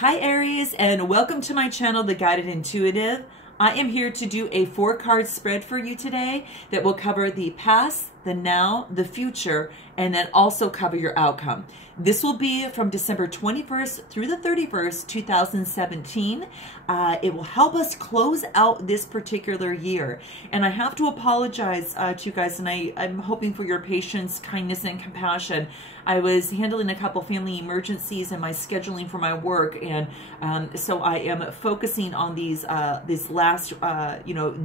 Hi Aries, and welcome to my channel, The Guided Intuitive. I am here to do a 4-card spread for you today that will cover the past, the now, the future, and then also cover your outcome. This will be from December 21st through the 31st, 2017. It will help us close out this particular year. And I have to apologize to you guys, and I'm hoping for your patience, kindness, and compassion. I was handling a couple family emergencies and my scheduling for my work, and so I am focusing on these last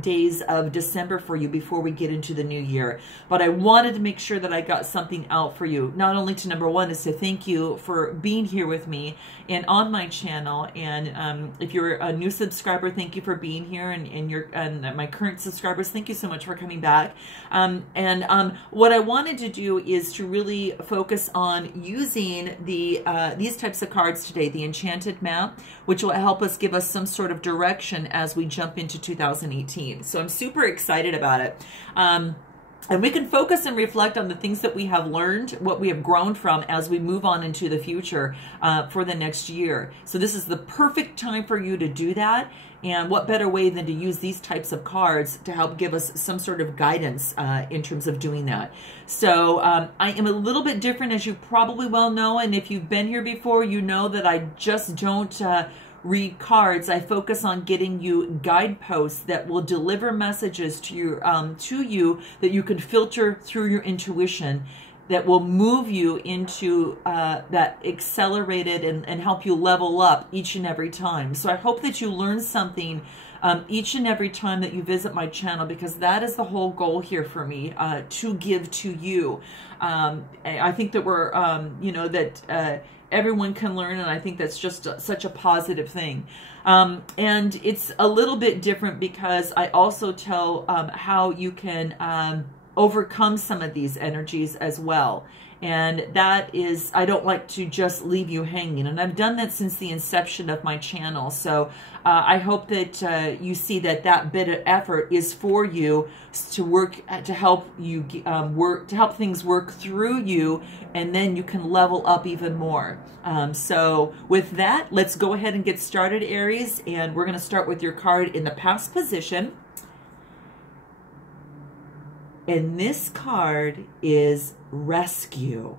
days of December for you before we get into the new year. But I wanted to make sure that I got something out for you, not only to number one is to thank you for being here with me and on my channel, and if you're a new subscriber, thank you for being here, and my current subscribers, thank you so much for coming back. What I wanted to do is to really focus on using these types of cards today, the Enchanted Map, which will help us give us some sort of direction as we jump into 2018. So I'm super excited about it. And we can focus and reflect on the things that we have learned, what we have grown from as we move on into the future for the next year. So this is the perfect time for you to do that. And what better way than to use these types of cards to help give us some sort of guidance in terms of doing that. So I am a little bit different, as you probably well know. And if you've been here before, you know that I just don't read cards. I focus on getting you guideposts that will deliver messages to you that you can filter through your intuition, that will move you into that accelerated and help you level up each and every time. So I hope that you learn something each and every time that you visit my channel, because that is the whole goal here for me, to give to you. I think that we're, everyone can learn, and I think that's just such a positive thing. And it's a little bit different because I also tell how you can overcome some of these energies as well. And that is, I don't like to just leave you hanging. And I've done that since the inception of my channel. So I hope that you see that that bit of effort is for you to work, to help you to help things work through you, and then you can level up even more. So with that, let's go ahead and get started, Aries. And we're going to start with your card in the past position. And this card is rescue.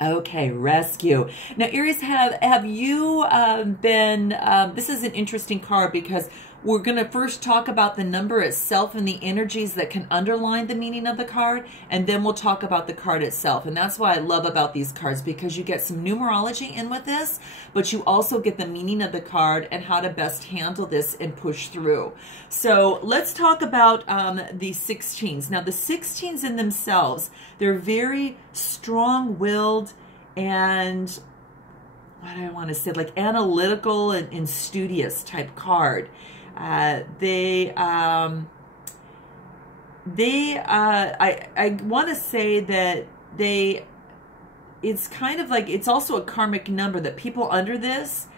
Okay, rescue. Now, Aries, have you been, this is an interesting card because we're going to first talk about the number itself and the energies that can underline the meaning of the card, and then we'll talk about the card itself. And that's what I love about these cards, because you get some numerology in with this, but you also get the meaning of the card and how to best handle this and push through. So let's talk about the 16s. Now, the 16s in themselves, they're very strong-willed and, what do I want to say, like analytical and studious type card. I want to say that it's kind of like, it's also a karmic number that people under this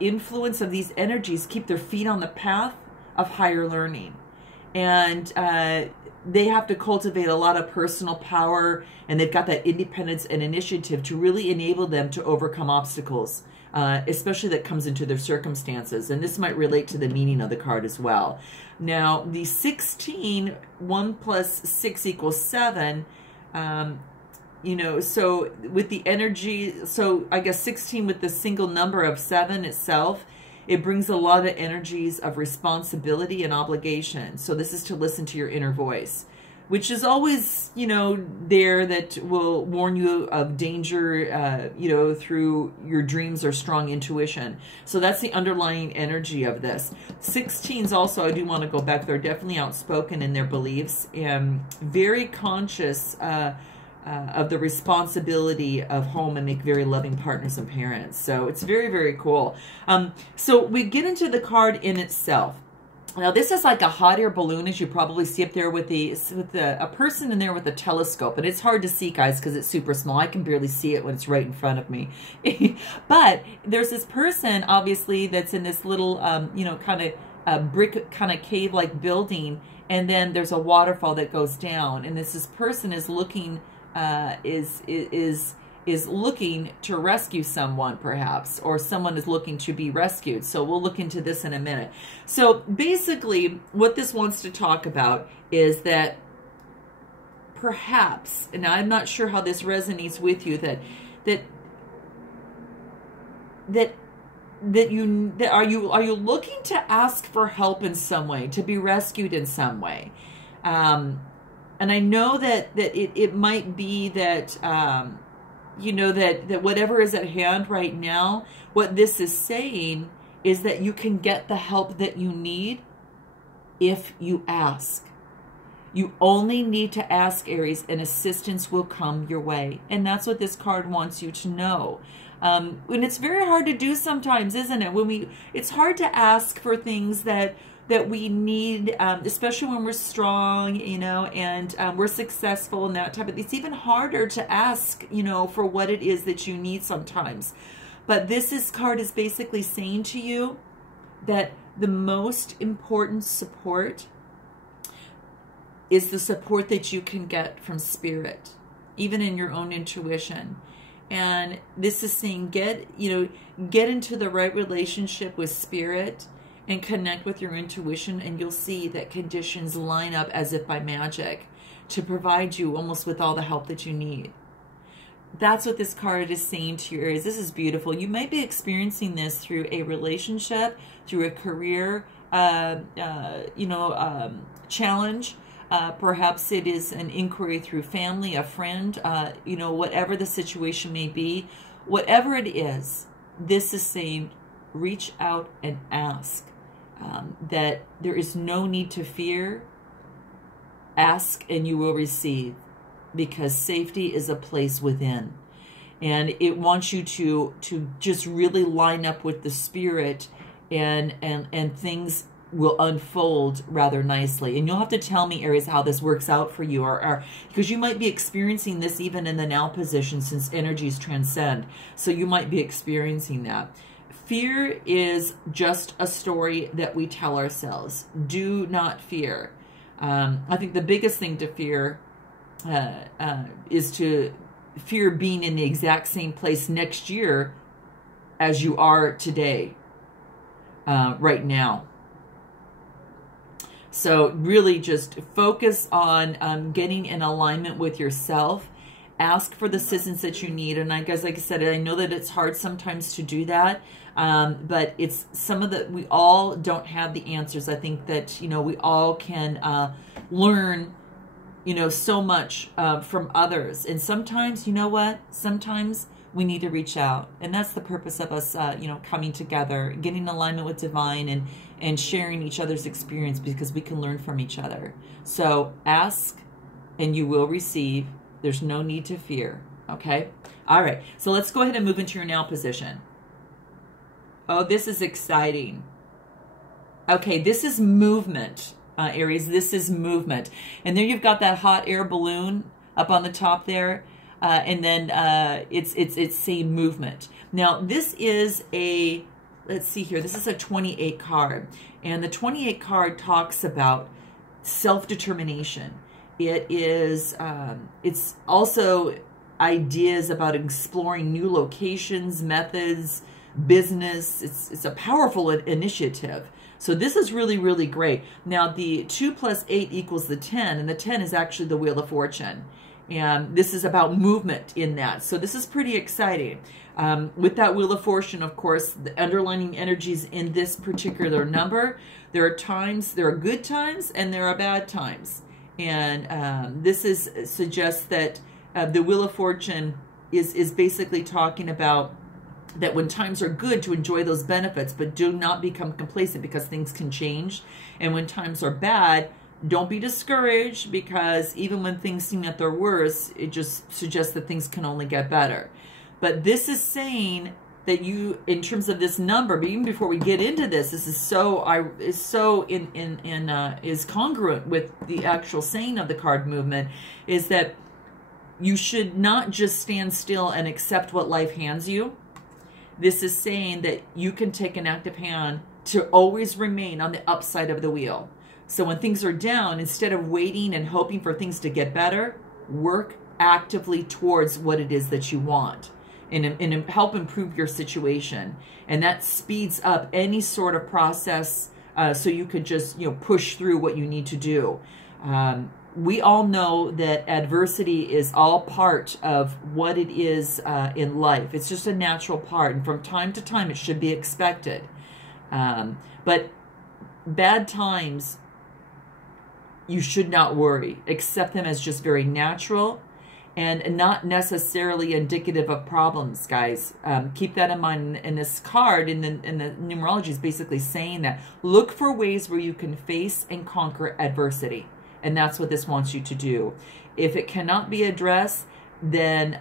influence of these energies keep their feet on the path of higher learning. And they have to cultivate a lot of personal power, and they've got that independence and initiative to really enable them to overcome obstacles. Especially that comes into their circumstances. And this might relate to the meaning of the card as well. Now, the 16, 1 plus 6 equals 7, so with the energy, so I guess 16 with the single number of 7 itself, it brings a lot of energies of responsibility and obligation. So this is to listen to your inner voice, which is always, there, that will warn you of danger, through your dreams or strong intuition. So that's the underlying energy of this. 16s also, I do want to go back, they're definitely outspoken in their beliefs and very conscious of the responsibility of home, and make very loving partners and parents. So it's very, very cool. So we get into the card in itself. Now, this is like a hot air balloon, as you probably see up there with a person in there with a telescope. And it's hard to see, guys, because it's super small. I can barely see it when it's right in front of me. But there's this person, obviously, that's in this little, kind of brick kind of cave-like building. And then there's a waterfall that goes down. And this person is looking, is is looking to rescue someone, perhaps, or someone is looking to be rescued. So we'll look into this in a minute. So basically, what this wants to talk about is that perhaps, and I'm not sure how this resonates with you, are you looking to ask for help in some way, to be rescued in some way? And I know that it might be that, you know, that whatever is at hand right now, what this is saying is that you can get the help that you need if you ask. You only need to ask, Aries, and assistance will come your way. And that's what this card wants you to know. And it's very hard to do sometimes, isn't it? It's hard to ask for things that we need, especially when we're strong, you know, and we're successful and that type of thing. It's even harder to ask, you know, for what it is that you need sometimes. But this card is basically saying to you that the most important support is the support that you can get from spirit, even in your own intuition. And this is saying get into the right relationship with spirit and connect with your intuition, and you'll see that conditions line up as if by magic to provide you almost with all the help that you need. That's what this card is saying to you, Aries. This is beautiful. You might be experiencing this through a relationship, through a career, challenge. Perhaps it is an inquiry through family, a friend, you know, whatever the situation may be. Whatever it is, this is saying reach out and ask. That there is no need to fear. Ask and you will receive, because safety is a place within. And it wants you to just really line up with the spirit, and things will unfold rather nicely. And you'll have to tell me, Aries, how this works out for you, or because you might be experiencing this even in the now position, since energies transcend. So you might be experiencing that. Fear is just a story that we tell ourselves. Do not fear. I think the biggest thing to fear is to fear being in the exact same place next year as you are today, right now. So really just focus on getting in alignment with yourself. Ask for the assistance that you need. And I guess, like I said, I know that it's hard sometimes to do that. But it's we all don't have the answers. I think that, you know, we all can learn, you know, so much from others. And sometimes, you know what? Sometimes we need to reach out. And that's the purpose of us, you know, coming together, getting in alignment with divine, and sharing each other's experience, because we can learn from each other. So ask and you will receive. There's no need to fear. Okay? All right. So let's go ahead and move into your now position. Oh, this is exciting. Okay, this is movement, Aries. This is movement. And there you've got that hot air balloon up on the top there. And then it's saying movement. Now, this is a, let's see here, this is a 28 card. And the 28 card talks about self-determination. It is, it's also ideas about exploring new locations, methods, business. It's a powerful initiative. So this is really, really great. Now, the 2 + 8 = the 10, and the 10 is actually the Wheel of Fortune. And this is about movement in that. So this is pretty exciting. With that Wheel of Fortune, of course, the underlining energies in this particular number, there are times, there are good times, and there are bad times. And this suggests that the Wheel of Fortune is basically talking about that when times are good, to enjoy those benefits, but do not become complacent, because things can change. And when times are bad, don't be discouraged, because even when things seem at their worst, it just suggests that things can only get better. But this is saying that you, in terms of this number, but even before we get into this, this is is congruent with the actual saying of the card movement, is that you should not just stand still and accept what life hands you. This is saying that you can take an active hand to always remain on the upside of the wheel. So when things are down, instead of waiting and hoping for things to get better, work actively towards what it is that you want, and help improve your situation. And that speeds up any sort of process, so you could just, you know, push through what you need to do. We all know that adversity is all part of what it is in life. It's just a natural part, and from time to time it should be expected. But bad times, you should not worry. Accept them as just very natural and not necessarily indicative of problems, guys. Keep that in mind. And this card in the numerology is basically saying that. Look for ways where you can face and conquer adversity. And that's what this wants you to do. If it cannot be addressed, then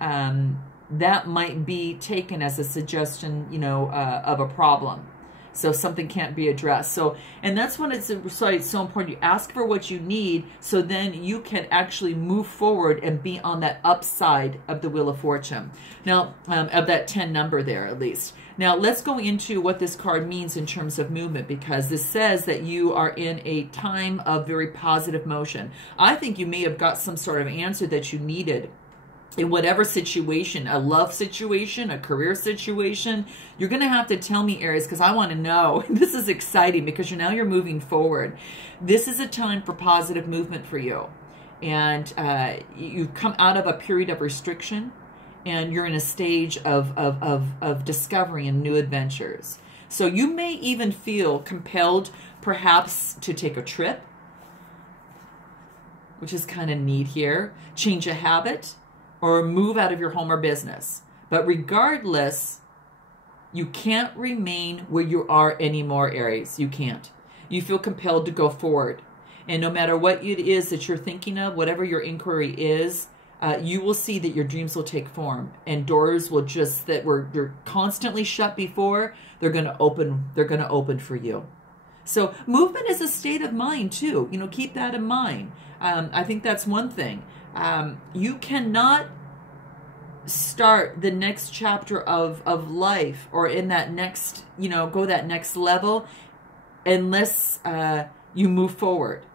that might be taken as a suggestion, you know, of a problem. So something can't be addressed. So, and that's when it's so important. You ask for what you need, so then you can actually move forward and be on that upside of the Wheel of Fortune. Now, of that 10 number there, at least. Now, let's go into what this card means in terms of movement, because this says that you are in a time of very positive motion. I think you may have got some sort of answer that you needed in whatever situation, a love situation, a career situation. You're going to have to tell me, Aries, because I want to know. This is exciting because you're moving forward. This is a time for positive movement for you. And you've come out of a period of restriction, and you're in a stage of discovery and new adventures. So you may even feel compelled perhaps to take a trip, which is kind of neat here, change a habit, or move out of your home or business. But regardless, you can't remain where you are anymore, Aries. You can't. You feel compelled to go forward. And no matter what it is that you're thinking of, whatever your inquiry is, you will see that your dreams will take form, and doors will just, that you're constantly shut before, they're going to open. They're going to open for you. So movement is a state of mind too. You know, keep that in mind. I think that's one thing. You cannot start the next chapter of life, or in that next, you know, go that next level, unless you move forward.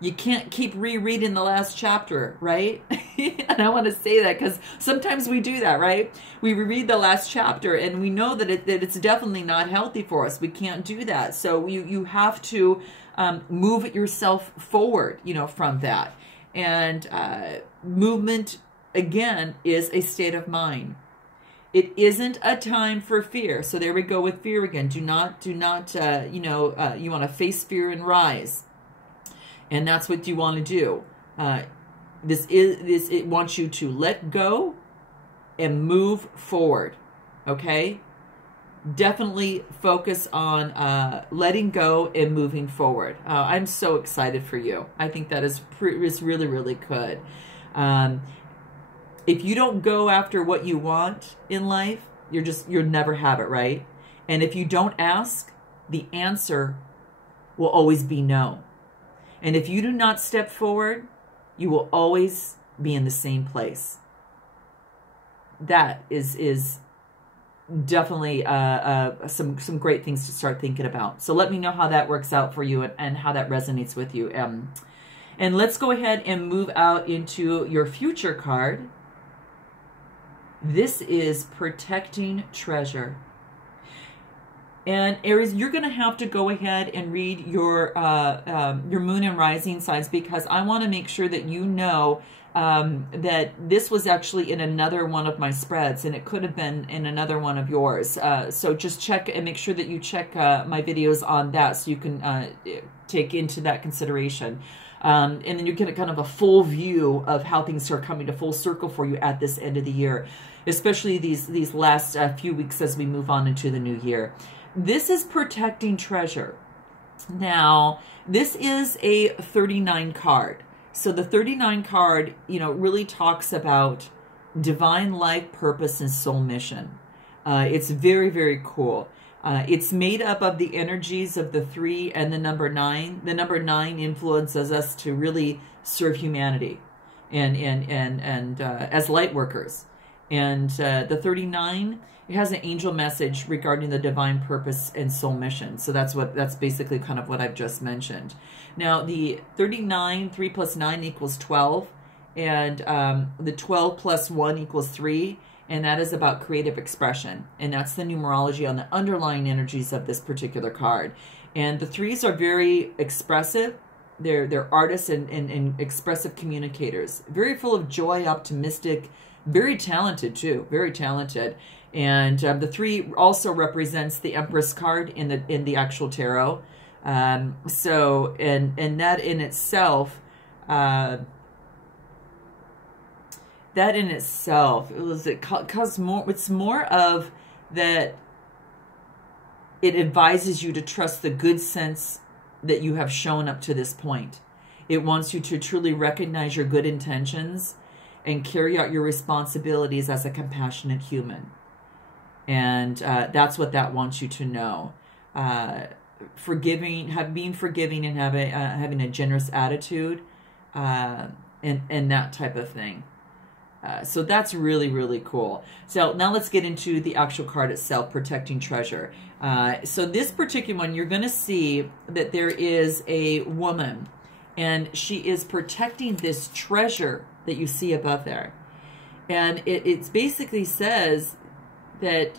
You can't keep rereading the last chapter, right? And I want to say that because sometimes we do that, right? We reread the last chapter and we know that it's definitely not healthy for us. We can't do that. So you have to move it yourself forward, you know, from that. And movement, again, is a state of mind. It isn't a time for fear. So there we go with fear again. Do not, you know, you want to face fear and rise. And that's what you want to do. It wants you to let go and move forward. Okay? Definitely focus on letting go and moving forward. I'm so excited for you. I think that is really, really good. If you don't go after what you want in life, you'll never have it, right? And if you don't ask, the answer will always be no. And if you do not step forward, you will always be in the same place. That is definitely some great things to start thinking about. So let me know how that works out for you and how that resonates with you. And let's go ahead and move out into your future card. This is protecting treasure. And Aries, you're going to have to go ahead and read your moon and rising signs, because I want to make sure that you know that this was actually in another one of my spreads, and it could have been in another one of yours. So just check and make sure that you check my videos on that, so you can take into that consideration. And then you get kind of a full view of how things are coming to full circle for you at this end of the year, especially these last few weeks as we move on into the new year. This is protecting treasure. Now, this is a 39 card. So the 39 card, you know, really talks about divine life, purpose, and soul mission. It's very, very cool. It's made up of the energies of the 3 and the number 9. The number 9 influences us to really serve humanity and as light workers. And the 39, it has an angel message regarding the divine purpose and soul mission. So that's basically kind of what I've just mentioned. Now, the 39, 3 plus 9 equals 12. And the 12 plus 1 equals 3. And that is about creative expression. And that's the numerology on the underlying energies of this particular card. And the 3s are very expressive. They're artists and expressive communicators. Very full of joy, optimistic, very talented too. Very talented. And the 3 also represents the Empress card in the actual tarot. So that in itself, it's more of that it advises you to trust the good sense that you have shown up to this point. It wants you to truly recognize your good intentions and carry out your responsibilities as a compassionate human. And that's what that wants you to know. Being forgiving and having a generous attitude, and that type of thing. So that's really, really cool. So now let's get into the actual card itself, Protecting Treasure. So this particular one, you're going to see that there is a woman, and she is protecting this treasure that you see above there. And it basically says that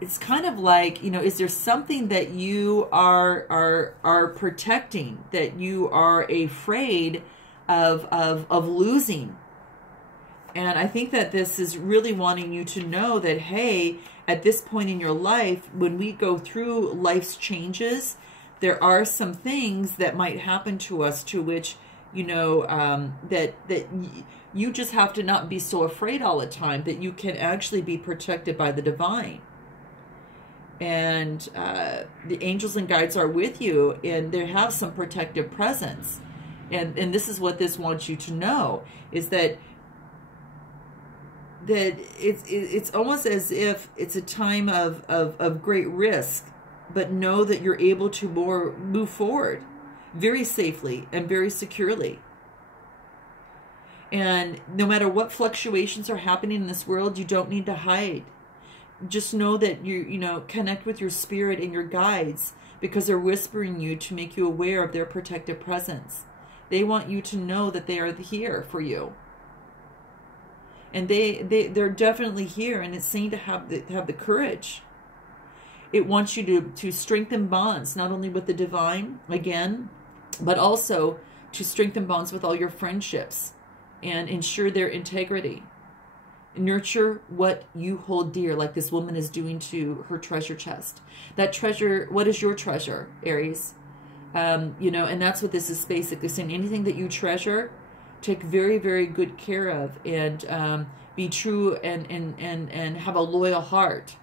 it's kind of like, is there something that you are protecting, that you are afraid of losing? And I think that this is really wanting you to know that, hey, at this point in your life, when we go through life's changes, there are some things that might happen to us to which, that you just have to not be so afraid all the time, that you can actually be protected by the divine. And the angels and guides are with you, and they have some protective presence. And this is what this wants you to know, is that it's almost as if it's a time of great risk, but know that you're able to move forward very safely and very securely. And no matter what fluctuations are happening in this world, you don't need to hide. Just know that you connect with your spirit and your guides, because they're whispering you to make you aware of their protective presence. They want you to know that they are here for you. And they're definitely here, and it's saying to have the courage. It wants you to strengthen bonds, not only with the divine, again, but also to strengthen bonds with all your friendships and ensure their integrity. Nurture what you hold dear, like this woman is doing to her treasure chest. That treasure, what is your treasure, Aries? And that's what this is basically saying. Anything that you treasure, take very, very good care of, and be true and have a loyal heart.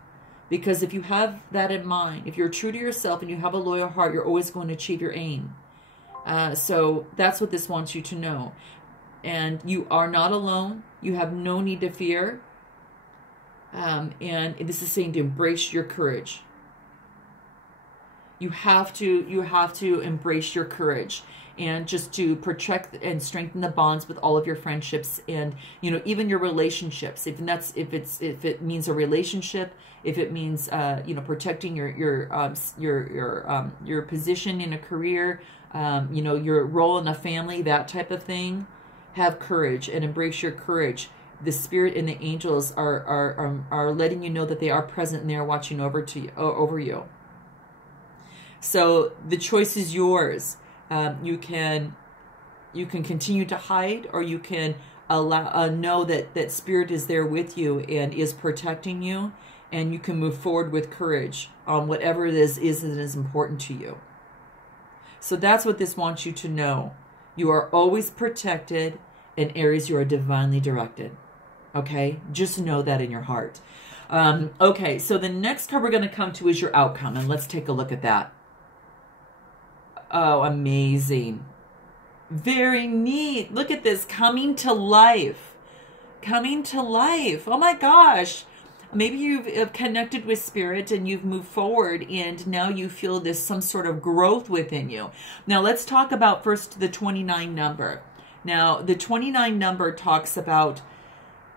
Because if you have that in mind, if you're true to yourself and you have a loyal heart, you're always going to achieve your aim. So that's what this wants you to know. And you are not alone. You have no need to fear. And this is saying to embrace your courage. You have to embrace your courage, and just to protect and strengthen the bonds with all of your friendships, and even your relationships. If it means a relationship, if it means protecting your position in a career, your role in a family, that type of thing. Have courage and embrace your courage. The spirit and the angels are letting you know that they are present and they are watching over you. So the choice is yours. You can continue to hide, or you can know that spirit is there with you and is protecting you, and you can move forward with courage on whatever it is that is important to you. So that's what this wants you to know. You are always protected, and Aries, you are divinely directed. Okay? Just know that in your heart. Okay, so the next card we're going to come to is your outcome, and let's take a look at that. Oh, amazing. Very neat. Look at this. Coming to life. Coming to life. Oh my gosh. Maybe you've connected with spirit and you've moved forward, and now you feel this some sort of growth within you. Now let's talk about first the 29 number. Now the 29 number talks about,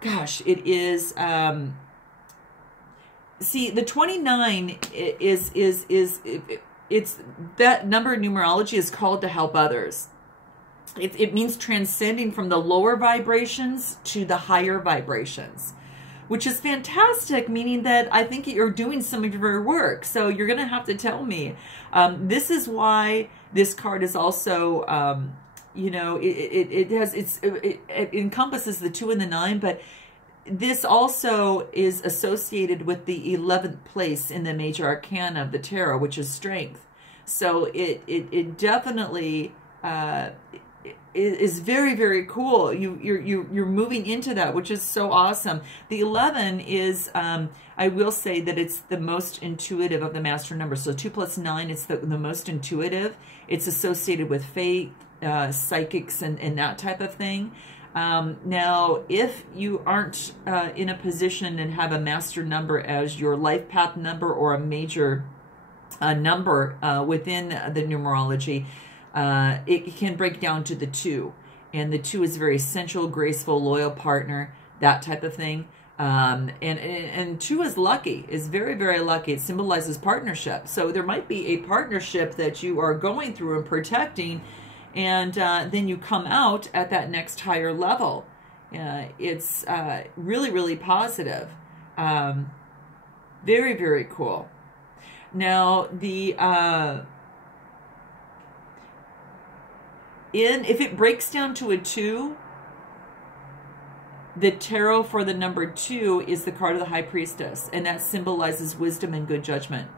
gosh, it is see, the 29 it's that number in numerology is called to help others. it means transcending from the lower vibrations to the higher vibrations, which is fantastic, meaning that I think you're doing some of your work. So you're going to have to tell me. This is why this card is also, you know, it encompasses the 2 and the 9, but this also is associated with the 11th place in the major arcana of the tarot, which is strength. So it definitely is very, very cool. You're moving into that, which is so awesome. The 11 is, I will say that it's the most intuitive of the master numbers. So 2 plus 9, it's the most intuitive. It's associated with faith, psychics, and that type of thing. Now, if you aren't in a position and have a master number as your life path number or a major number within the numerology, it can break down to the 2. And the 2 is very essential, graceful, loyal partner, that type of thing. And 2 is lucky, is very, very lucky. It symbolizes partnership. So there might be a partnership that you are going through and protecting, and then you come out at that next higher level. It's really, really positive. Very, very cool. Now, the if it breaks down to a 2, the tarot for the number 2 is the card of the High Priestess, and that symbolizes wisdom and good judgment.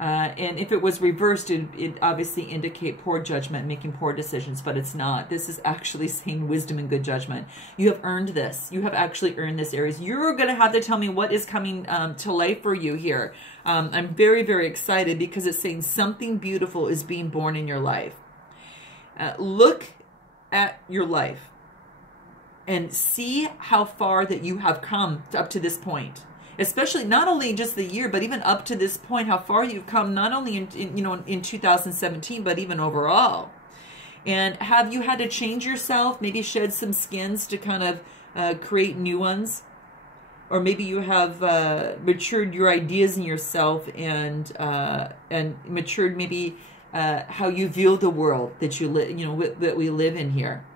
And if it was reversed, it obviously indicate poor judgment, making poor decisions, but it's not. This is actually saying wisdom and good judgment. You have earned this. You have actually earned this, Aries. You're going to have to tell me what is coming to life for you here. I'm very, very excited because it's saying something beautiful is being born in your life. Look at your life and see how far that you have come up to this point. Especially not only just the year, but even up to this point, how far you've come, not only in 2017, but even overall. And have you had to change yourself, maybe shed some skins to kind of create new ones? Or maybe you have matured your ideas in yourself and matured maybe how you view the world that that we live in here.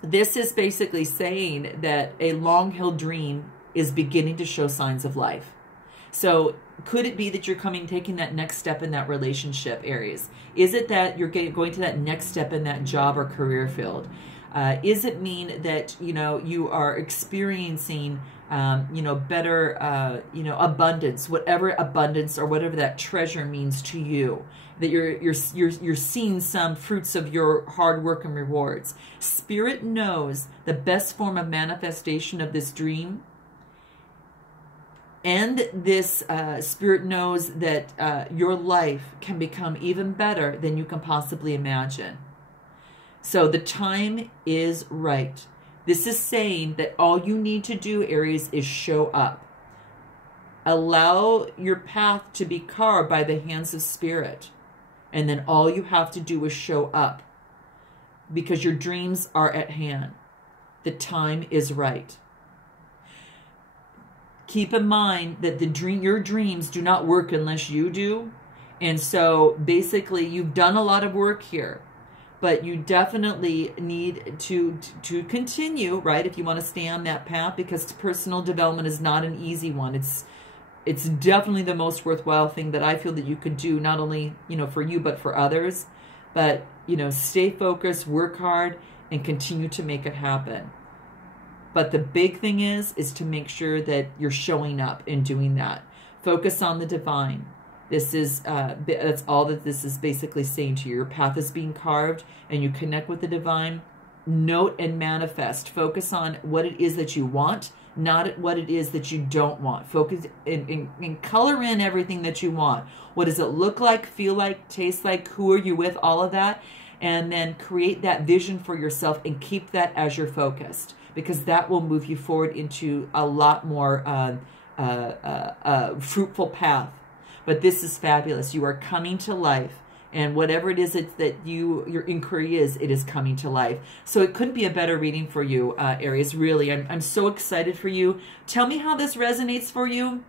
This is basically saying that a long-held dream is beginning to show signs of life. So could it be that you're taking that next step in that relationship, Aries? Is it that you're going to that next step in that job or career field? Is it mean that, you are experiencing, better, abundance, whatever abundance or whatever that treasure means to you? That you're seeing some fruits of your hard work and rewards. Spirit knows the best form of manifestation of this dream. And this Spirit knows that your life can become even better than you can possibly imagine. So the time is right. This is saying that all you need to do, Aries, is show up. Allow your path to be carved by the hands of Spirit. And then all you have to do is show up. Because your dreams are at hand. The time is right. Keep in mind that your dreams do not work unless you do. And so basically you've done a lot of work here, but you definitely need to continue, right? If you want to stay on that path, because personal development is not an easy one. It's definitely the most worthwhile thing that I feel that you could do, not only, for you, but for others. But, stay focused, work hard, and continue to make it happen. But the big thing is to make sure that you're showing up and doing that. Focus on the divine. This is, that's all that this is basically saying to you. Your path is being carved and you connect with the divine. Note and manifest. Focus on what it is that you want, not what it is that you don't want. Focus and color in everything that you want. What does it look like, feel like, taste like? Who are you with? All of that. And then create that vision for yourself and keep that as your focused. Because that will move you forward into a lot more fruitful path. But this is fabulous. You are coming to life. And whatever it is that your inquiry is, it is coming to life. So it couldn't be a better reading for you, Aries. Really, I'm so excited for you. Tell me how this resonates for you.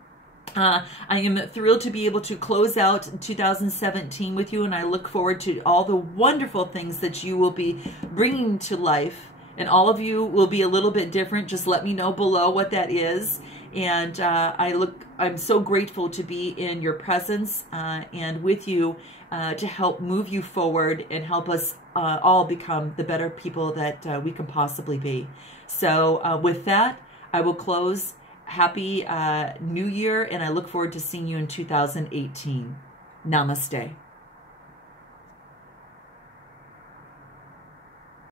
I am thrilled to be able to close out 2017 with you, and I look forward to all the wonderful things that you will be bringing to life. And all of you will be a little bit different. Just let me know below what that is. And I'm so grateful to be in your presence and with you to help move you forward and help us all become the better people that we can possibly be. So with that, I will close. Happy New Year, and I look forward to seeing you in 2018. Namaste.